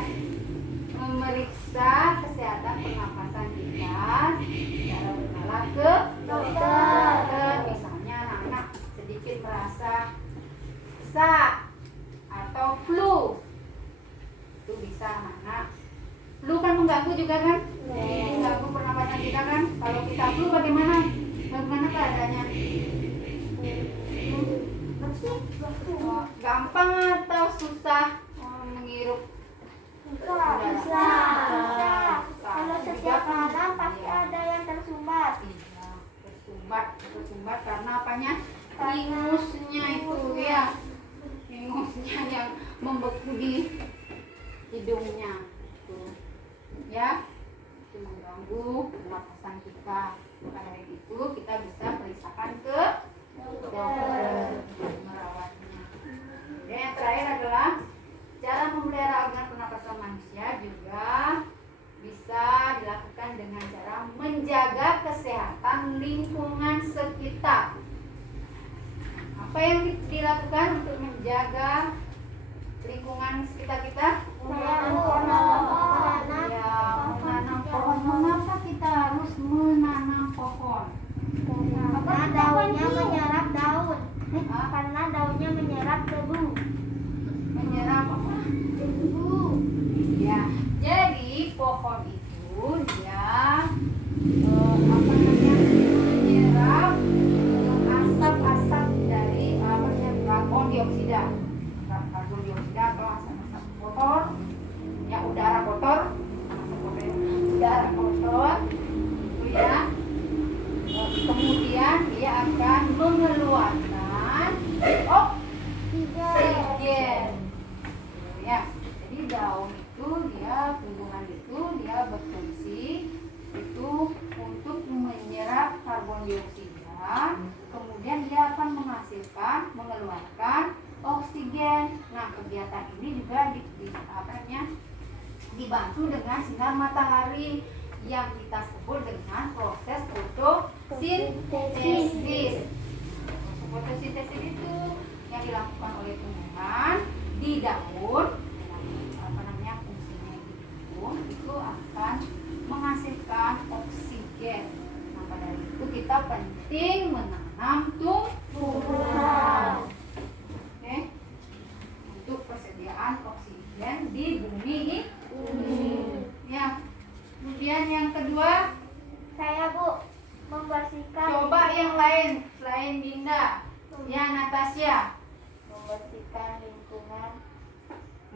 memeriksa kesehatan pernapasan kita secara berkala ke dokter. Misalnya anak-anak sedikit merasa sesak atau flu, itu bisa anak-anak. Flu kan mengganggu juga kan? Mengganggu pernapasan kita kan? Kalau kita flu bagaimana? Bagaimana keadaannya? Gampang atau susah menghirup Bisa. Kalau setiap malam pasti ada yang tersumbat. Iya, tersumbat karena apanya? Ingusnya itu ya, ingusnya yang membeku di hidungnya itu, ya, itu mengganggu pernapasan kita. Maka dari itu kita bisa periksakan ke dokter merawatnya. Dan yang terakhir adalah cara memelihara organ pernapasan manusia juga bisa dilakukan dengan cara menjaga kesehatan lingkungan sekitar. Apa yang dilakukan untuk menjaga lingkungan sekitar kita? Ya, menanam pohon. Mengapa kita harus menanam pohon? Karena daunnya menyerap daun. Hah? Karena daunnya menyerap debu. Menyerap apa? Debu. Ya, jadi pohon itu dia menyerap asap-asap dari karbon dioksida. beda kelas sama kotor, ya udara kotor, udara kotor, itu ya. Kemudian dia akan mengeluarkan oksigen, ya. Jadi daun itu dia tumbuhan itu dia berfungsi itu untuk menyerap karbon dioksida, kemudian dia akan mengeluarkan oksigen. Nah, kegiatan ini juga dibantu dengan sinar matahari yang kita sebut dengan proses fotosintesis. Fotosintesis itu yang dilakukan oleh tumbuhan di daun, fungsinya di daun itu akan menghasilkan oksigen. Nah, pada itu kita penting menanam tumbuhan. Oke, untuk persediaan oksigen di bumi ini. Ya. Kemudian yang kedua, Saya Bu, membersihkan. coba yang lain selain Dinda. Ya, Natasha.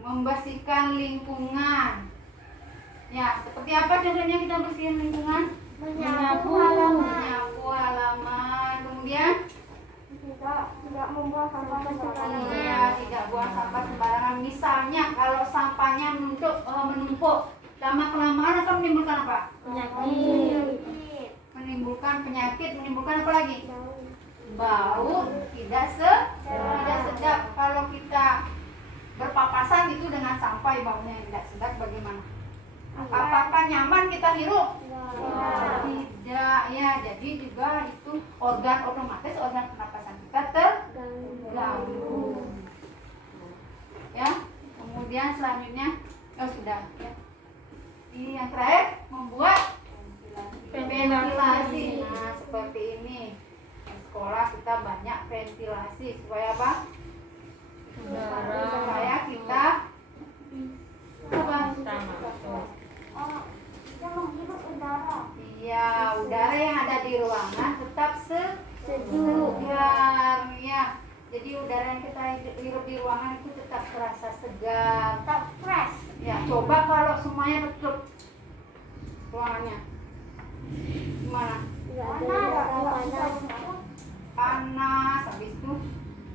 Membersihkan lingkungan. Ya, seperti apa contohnya kita bersihin lingkungan? Menyapu halaman. Menyapu halaman. Kemudian Tidak membuang sampah sembarangan. iya, tidak buang sampah sembarangan. Misalnya kalau sampahnya menumpuk lama kelamaan akan menimbulkan apa? Penyakit. Menimbulkan penyakit, menimbulkan apa lagi? Bau, tidak sedap. Kalau kita berpapasan itu dengan sampah baunya yang tidak sedap bagaimana? Apakah nyaman kita hirup? Tidak, ya. Jadi juga itu otomatis organ pernapasan kita terganggu. Ya. Kemudian selanjutnya, sudah ya. Ini yang terakhir, membuat ventilasi. Nah, seperti ini. Di sekolah kita banyak ventilasi supaya apa? Supaya kita menghirup udara. iya, udara yang ada di ruangan tetap segar ya. Jadi udara yang kita hirup di ruangan itu tetap terasa segar, Tetap fresh. ya. Coba kalau semuanya tutup ruangannya, gimana? Panas, habis itu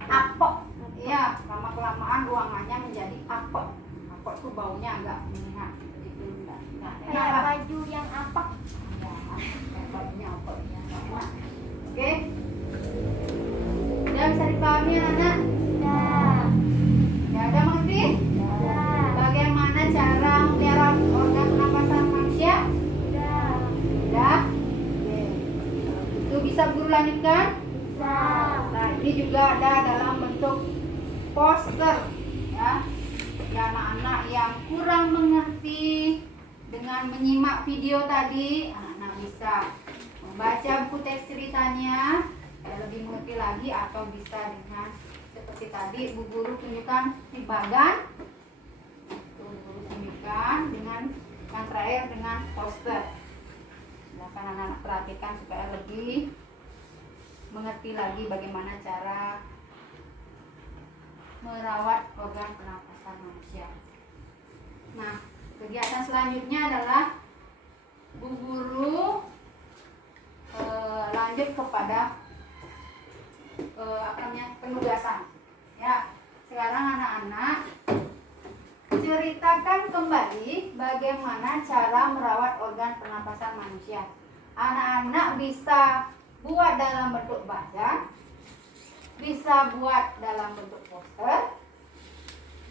apek. Iya, lama kelamaan ruangannya menjadi apek. Apek itu baunya agak menyengat. Itu enggak enak Kayak lah. baju yang apek. Ya, kayak bajunya apek ya. Enggak enak. Oke. Udah bisa dipahami anak? Ya, udah mengerti? Bagaimana cara melihara organ pernapasan manusia? Sudah? Oke. Itu bisa guru lanjutkan? Nah, ini juga ada dalam bentuk poster ya. Ya, anak-anak yang kurang mengerti dengan menyimak video tadi, anak-anak bisa membaca buku teks ceritanya ya, lebih mengerti lagi, atau bisa dengan seperti tadi Bu Guru tunjukkan di bagan. Bu Guru tunjukkan dengan yang terakhir dengan poster. Silakan anak-anak perhatikan supaya lebih mengerti lagi bagaimana cara merawat organ pernapasan manusia. Nah, kegiatan selanjutnya adalah Bu Guru lanjut kepada penugasan. Ya, sekarang anak-anak ceritakan kembali bagaimana cara merawat organ pernapasan manusia. Anak-anak bisa buat dalam bentuk bagan, bisa buat dalam bentuk poster,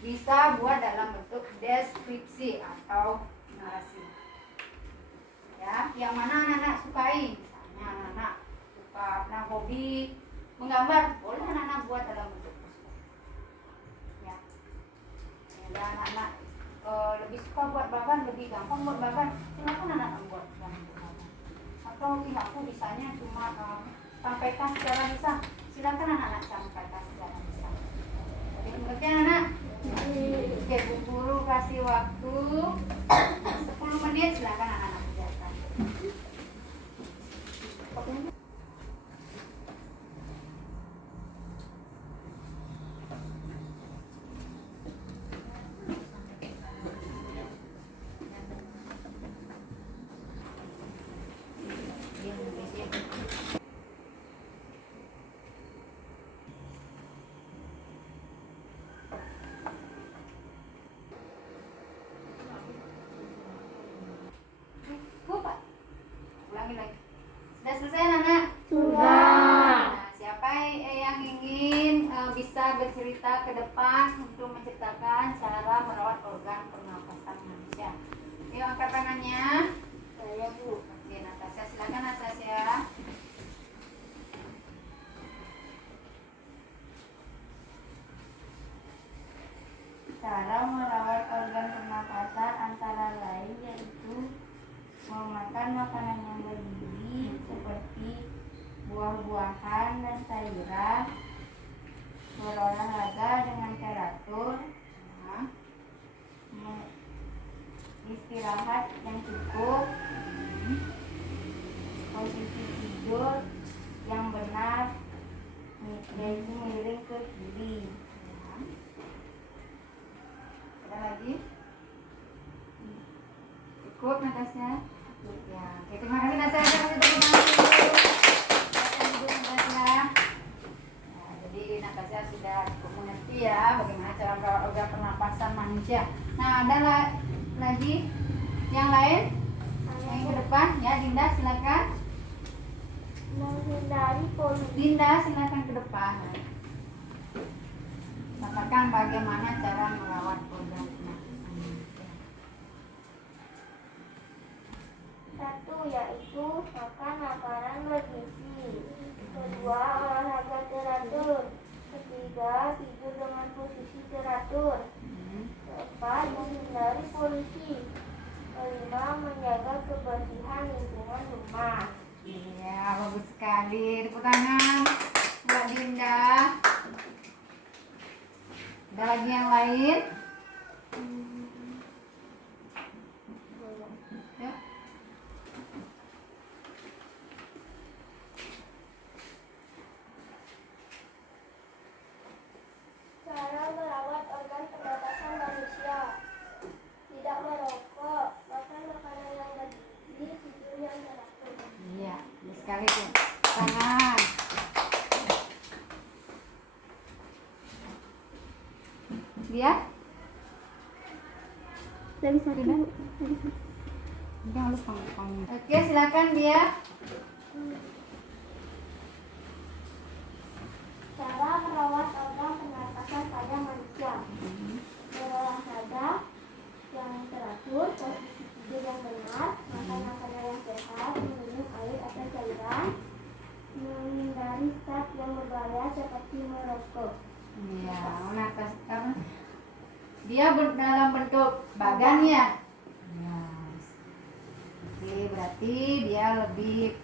bisa buat dalam bentuk deskripsi atau narasi. Ya, yang mana anak-anak sukai? Misalnya anak-anak suka hobi menggambar, boleh anak-anak buat dalam bentuk poster. Ya. Dan anak-anak lebih suka buat bagan, lebih gampang buat bagan, silakan anak-anak buat dalam bentuk bagan. Atau pihakku bisanya cuma sampaikan secara lisan, silakan anak-anak sampaikan secara lisan. Jadi mengerti anak-anak? Oke, Bu Guru kasih waktu 10 menit, silakan anak-anak kerjakan. kita ke depan untuk menceritakan cara merawat organ pernapasan manusia. Yuk angkat tangannya. Saya Bu. Oke, Natasha, silakan Natasha. Cara merawat organ pernapasan antara lain yaitu memakan makanan yang bergizi seperti buah-buahan dan sayuran, berolahraga dengan teratur, Nah, istirahat yang cukup, posisi tidur yang benar, yaitu miring ke kiri. ada lagi? Cukup Natasha? Cukup ya. Oke, terima kasih Natasha. Kasih tepuk tangan dulu. Silakan duduk Natasha. Nah, jadi Natasha sudah cukup mengerti ya bagaimana cara merawat organ pernapasan manusia. Nah, ada lagi yang lain? Yang ke depan ya, Dinda silakan. Menghindari polusi. Dinda silakan ke depan. Katakan bagaimana cara merawat organ pernapasan manusia. Satu yaitu makan makanan bergizi. Kedua, olahraga teratur. Ketiga, tidur dengan posisi teratur. Keempat, menghindari polusi. Kelima, menjaga kebersihan lingkungan rumah. Iya, bagus sekali. Tepuk tangan buat Dinda. Ada lagi yang lain? Yuk. Cara merawat organ pernapasan manusia. Tidak merokok, makan makanan yang bergizi, tidur yang teratur. Iya, bagus sekali tuh. Tangan. Dia? Lebih satu. Jangan lupa. Oke, silakan dia. Cara merawat organ pernapasan pada manusia. Berolahraga yang teratur, posisi tidur yang benar, makan makanan yang sehat, minum air atau cairan, menghindari zat yang berbahaya seperti merokok. Iya, Natasha. Dia dalam bentuk bagan ya. Oke, berarti dia lebih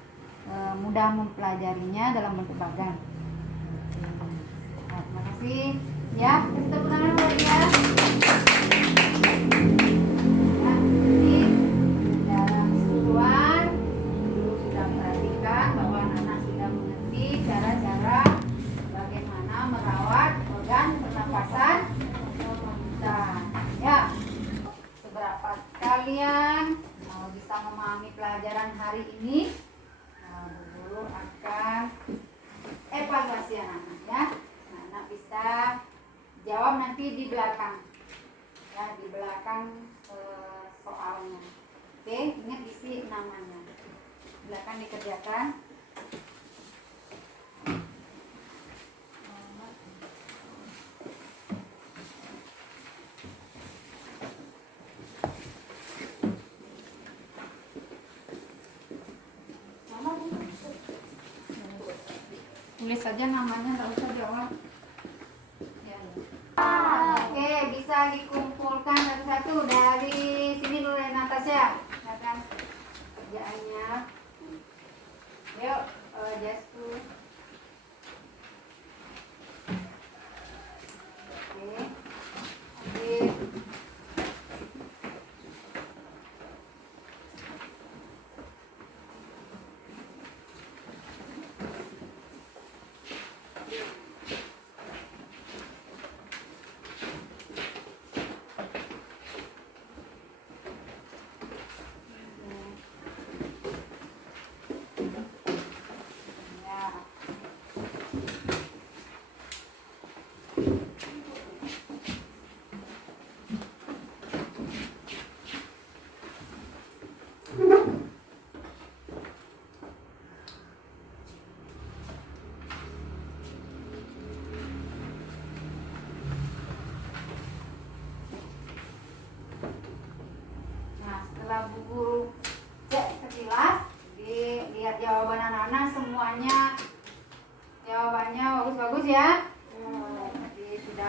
mudah mempelajarinya dalam bentuk bagan. Nah, terima kasih. Ya, kasih tepuk tangan buat dia. Nah, jadi dalam keseluruhan Ibu sudah perhatikan bahwa anak sudah mengerti cara-cara bagaimana merawat organ pernapasan manusia. Ya, seberapa kalian bisa memahami pelajaran hari ini? Nah, Bu Guru akan evaluasi anak-anak ya. Nah, anak bisa jawab nanti di belakang. Ya, di belakang soalnya. Oke, ingat isi namanya. Di belakang dikerjakan. Tulis saja namanya, nggak usah jawab. Ya. Oke, bisa dikumpulkan satu-satu dari sini dulu ya Natasha. Silakan kerjaannya. Yuk, Jasku. Oke. Adit. Ya.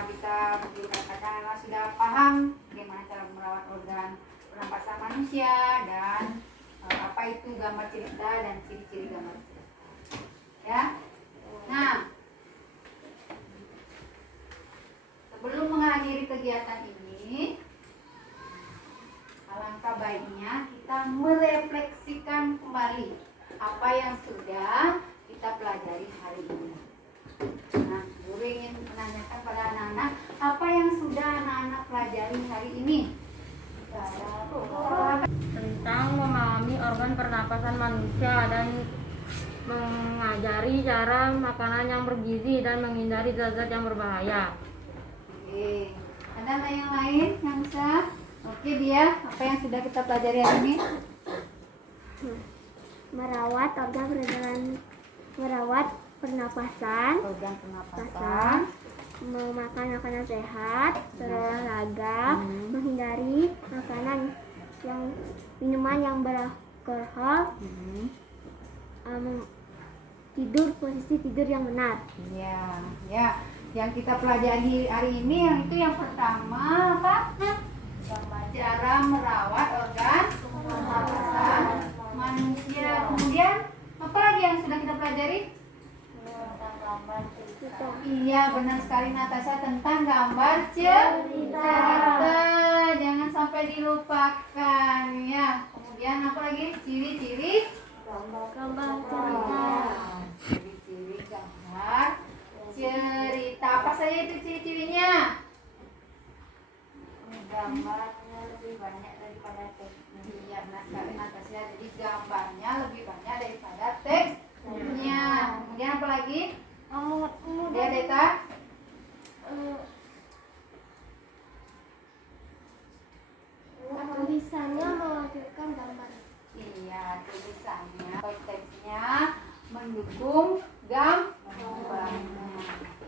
bisa dikatakan sudah paham bagaimana cara merawat organ pernapasan manusia dan apa itu gambar cerita dan ciri-ciri gambar cerita. Ya. Nah, sebelum mengakhiri kegiatan ini, alangkah baiknya kita merefleksikan kembali apa yang sudah kita pelajari hari ini. Nah, guru ingin menanyakan pada anak-anak, apa yang sudah anak-anak pelajari hari ini? Tentang memahami organ pernapasan manusia dan mengajari cara makanan yang bergizi dan menghindari zat-zat yang berbahaya. Oke, ada yang lain yang bisa? Oke, dia apa yang sudah kita pelajari hari ini? Merawat pernapasan, Organ pernapasan, memakan makanan sehat, berolahraga, menghindari minuman yang beralkohol, tidur posisi tidur yang benar. ya, ya. Yang kita pelajari hari ini yang itu yang pertama apa? Cara merawat organ pernapasan manusia. Kemudian apa lagi yang sudah kita pelajari? Iya, benar sekali Natasha, tentang gambar cerita. Jangan sampai dilupakan ya. Kemudian apa lagi? Ciri-ciri Gambar ciri-ciri gambar cerita. Apa saja itu ciri-cirinya? Gambarnya lebih banyak daripada teksnya. Iya, benar sekali Natasha. Jadi gambarnya lebih banyak daripada teksnya. Kemudian apa lagi? Dia Deta? tulisannya mewajibkan gambar. Iya, tulisannya atau teksnya mendukung gambarnya.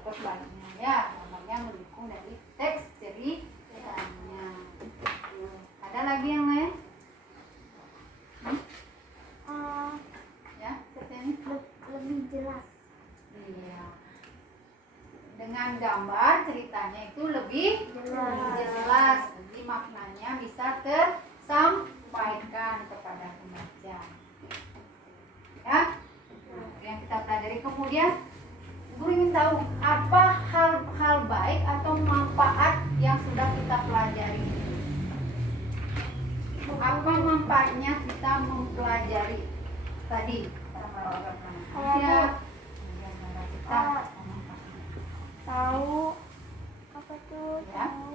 Terus baliknya ya, gambarnya mendukung dari teks ceritanya. Ada lagi yang lain? Ya, Septiani? Lebih jelas. Iya. Dengan gambar ceritanya itu lebih jelas, jadi maknanya bisa tersampaikan kepada pembaca. Ya, yang kita pelajari. Kemudian guru ingin tahu apa hal baik atau manfaat yang sudah kita pelajari. Apa manfaatnya kita mempelajari tadi? Manusia. Tahu apa tuh? Ya. Tahu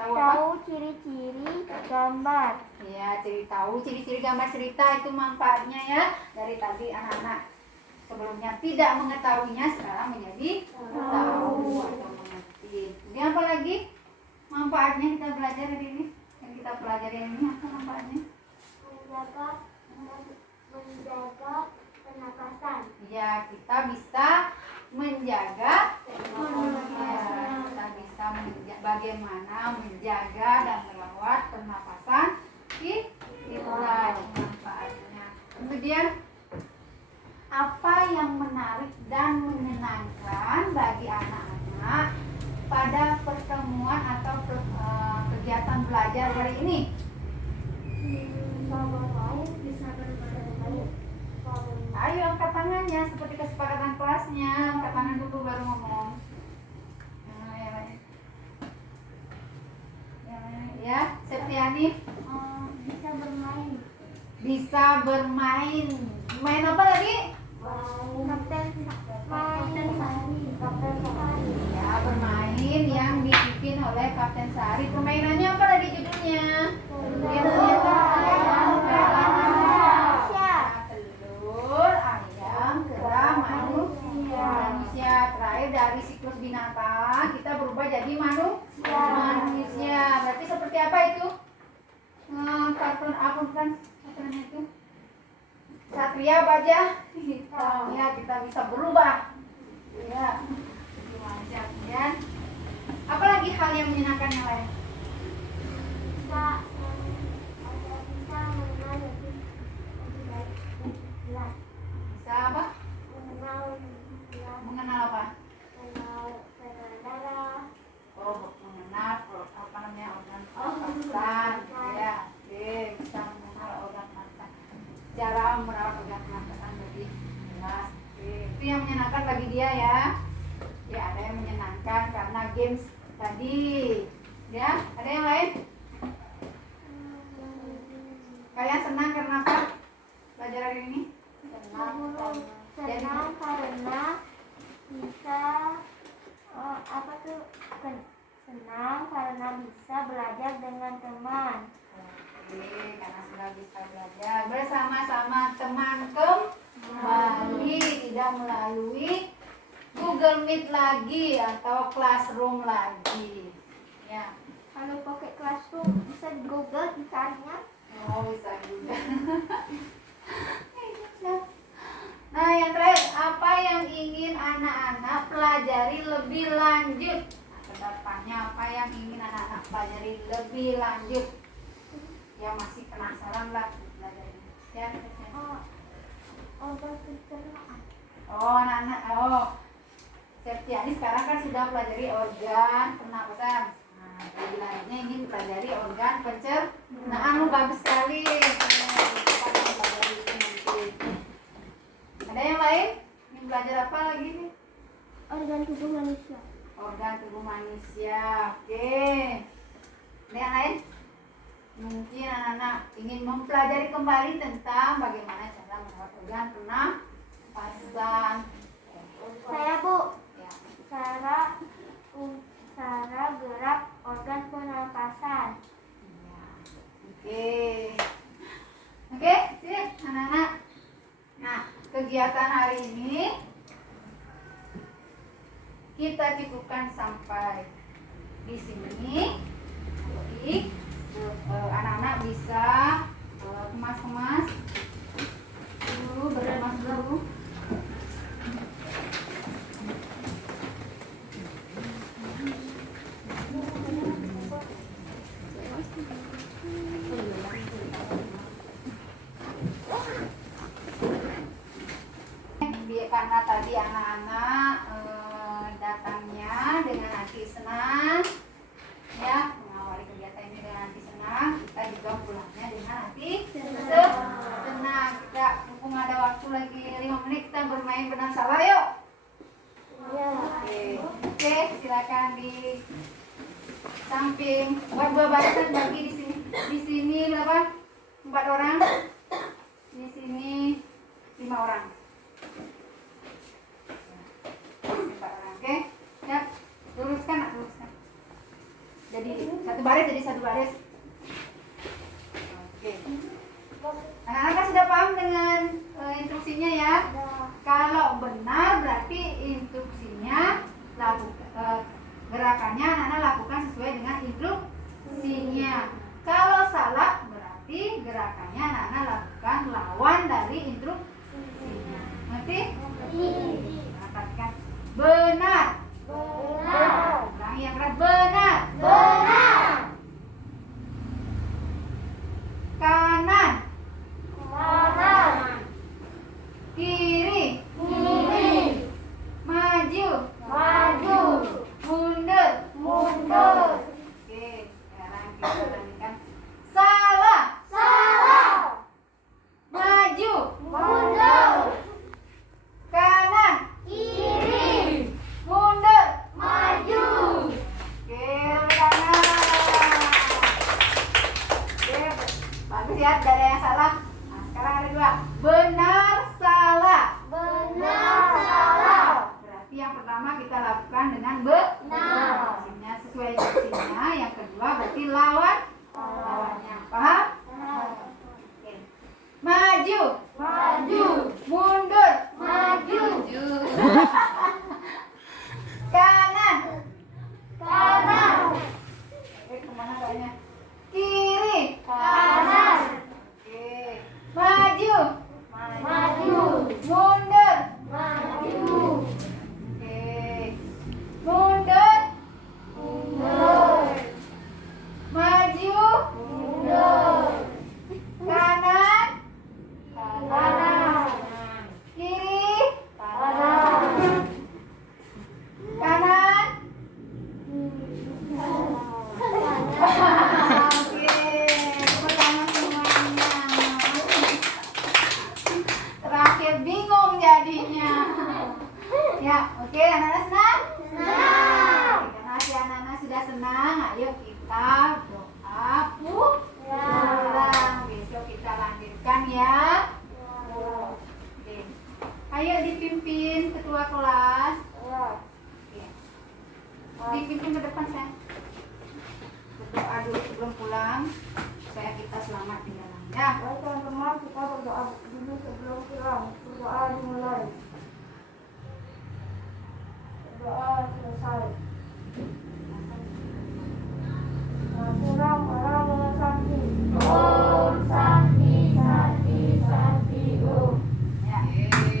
Tahu apa? tahu ciri-ciri gambar. Ya, tahu ciri-ciri gambar cerita itu manfaatnya ya. Dari tadi anak-anak sebelumnya tidak mengetahuinya, sekarang menjadi tahu atau mengerti. Kemudian apa lagi manfaatnya kita belajar hari ini? Yang kita pelajari ini apa manfaatnya? Menjaga pernapasan. Ya, kita bisa menjaga kita bisa bagaimana menjaga dan merawat pernapasan kita, manfaatnya. Kemudian apa yang menarik dan menyenangkan bagi anak-anak pada pertemuan atau kegiatan belajar hari ini? Bisa bermain. Ayo angkat tangannya seperti kesepakatan kelasnya. Angkat tangan dulu baru ngomong. Nah, yang lain. Ya, Septiani Bisa bermain. bisa bermain. Main apa lagi? Kapten Sari. Ya, bermain yang dipimpin oleh Kapten Sari. Permainannya apa tadi judulnya? Telur, ayam, kera, manusia. Terakhir dari siklus binatang kita berubah jadi manusia. Berarti seperti apa itu? Kartun apa kan? Kartunnya itu? Satria Baja Hitam. Ya, kita bisa berubah. Ya. Kemudian apa lagi hal yang menyenangkan yang lain? Bisa mengenal lebih baik, jelas. Bisa apa? Mengenal lebih jelas. Mengenal apa? Mengenal kan karena games tadi. Ya, ada yang lain? Kalian senang karena apa? Belajar hari ini? Senang karena bisa apa tuh? Senang karena bisa belajar dengan teman. Oke, karena sudah bisa belajar bersama-sama teman kembali, tidak melalui Google Meet lagi atau Classroom lagi. Ya, Kalau pakai Classroom bisa di Google dicarinya. oh bisa juga. Nah, yang terakhir, apa yang ingin anak-anak pelajari lebih lanjut? Nah, kedepannya apa yang ingin anak-anak pelajari lebih lanjut? Ya masih penasaran lah pelajari. Ya, Pencernaan. oh anak-anak, Septiani sekarang kan sudah pelajari organ pernapasan. Nah, lebih lanjutnya ingin pelajari organ pencernaan. Bagus sekali. Ada yang lain? Ingin belajar apa lagi nih? Organ tubuh manusia. Organ tubuh manusia. Oke. Ada yang lain? Mungkin anak-anak ingin mempelajari kembali tentang bagaimana cara merawat organ pernapasan. Saya Bu, Ya. cara gerak organ pernapasan. Iya. Oke. Oke, sip anak-anak. Nah, kegiatan hari ini kita cukupkan sampai di sini. Jadi anak-anak bisa kemas-kemas dulu, berkemas dulu. Karena tadi anak-anak datangnya dengan hati senang, ya mengawali kegiatan ini dengan hati senang, kita juga pulangnya dengan hati senang. Kita mumpung ada waktu lagi 5 menit, kita bermain benar salah yuk. Oke, silakan di samping buat dua barisan bagi di sini. Di sini berapa? 4 orang. Di sini 5 orang. Oke, ya, luruskan. Jadi satu baris. Oke. Anak-anak kan sudah paham dengan instruksinya ya. Kalau benar berarti instruksinya gerakannya anak-anak lakukan sesuai dengan instruksinya. Kalau salah berarti gerakannya anak-anak lakukan lawan dari instruksinya. Ngerti? Nah, katakan benar. Ulangi yang keras, benar. Kanan. Kiri. Maju. Mundur. Oke, sekarang kita lanjutkan. Salah. Maju. Kanan. Mundur. Dipimpin ke depan saya. Berdoa dulu sebelum pulang supaya kita selamat di dalam. Ya. Baik teman-teman, kita berdoa dulu sebelum pulang. Berdoa dimulai. Berdoa selesai.